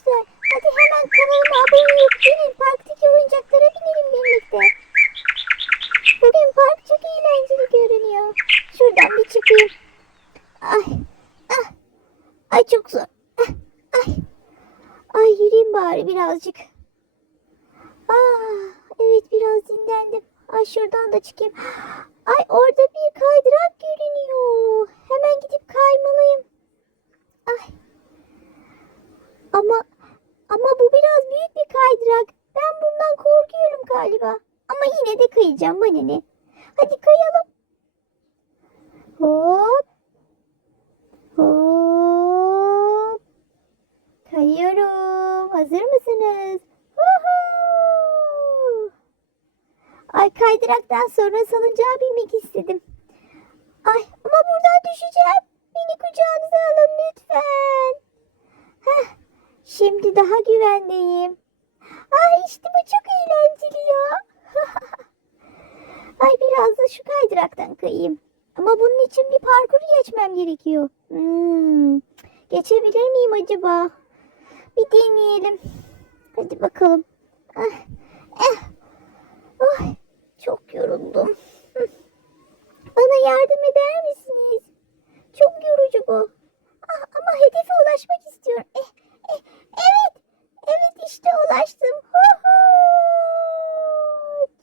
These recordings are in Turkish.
arkadaşlar. Hadi hemen kanalıma abone olup gelin parktaki oyuncaklara binelim birlikte. Bugün park çok eğlenceli görünüyor. Şuradan bir çıkayım. Ay. Ah. Ay çok zor. Ah. Ay. Ay yürüyeyim bari birazcık. Ah, evet biraz dinlendim. Ay şuradan da çıkayım. Ay orada bir kaydırak görünüyor. Hemen gidip kaymalıyım. Ay. Ama ama bu biraz büyük bir kaydırak. Ben bundan korkuyorum galiba. Ama kayacağım bana ne. Hadi kayalım. Hop. Hop. Kayıyorum. Hazır mısınız? Ay kaydıraktan sonra salıncağa binmek istedim. Ay ama buradan düşeceğim. Beni kucağınıza alın lütfen. Heh, şimdi daha güvendeyim. Ay işte bu çok eğlenceli ya. Biraz da şu kaydıraktan kayayım. Ama bunun için bir parkur geçmem gerekiyor. Hmm, geçebilir miyim acaba? Bir deneyelim. Hadi bakalım. Ah, eh. Ay, çok yoruldum. Hı. Bana yardım eder misiniz? Çok yorucu bu. Ah, ama hedefe ulaşmak istiyorum. Eh, eh, evet, evet işte ulaştım. Hu hu.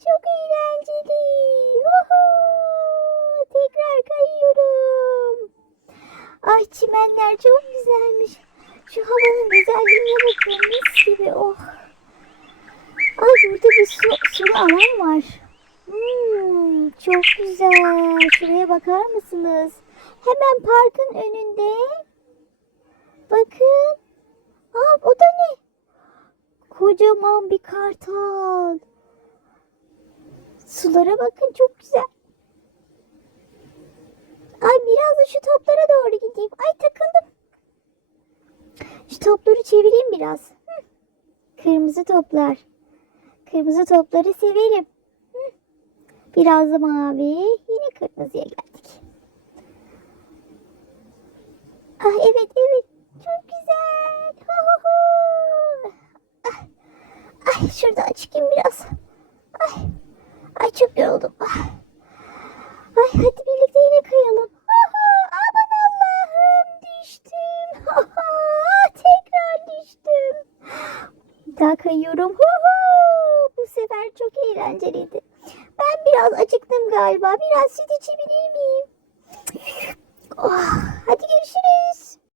Çok eğlenceli. Hu hu. Tekrar kayıyorum. Ay çimenler çok güzelmiş. Şu havanın güzelliğine bakın mis gibi. Oh. Ay burada bir su, sulu alan var. Hmm, çok güzel. Şuraya bakar mısınız? Hemen parkın önünde. Bakın. Aa, o da ne? Kocaman bir kartal. Sulara bakın çok güzel. Ay biraz da şu toplara doğru gideyim. Ay takıldım. Şu topları çevireyim biraz. Kırmızı toplar. Kırmızı topları severim. Biraz da mavi. Yine kırmızıya geldik. Ah evet evet. Çok güzel. Hu hu hu. Ah. Ay şuradan çıkayım biraz. Ay. Ay çok yoruldum. Ah. Ay hadi Bir daha kayıyorum. Huhu, bu sefer çok eğlenceliydi. Ben biraz acıktım galiba. Biraz süt içebilir miyim? Oh, hadi görüşürüz.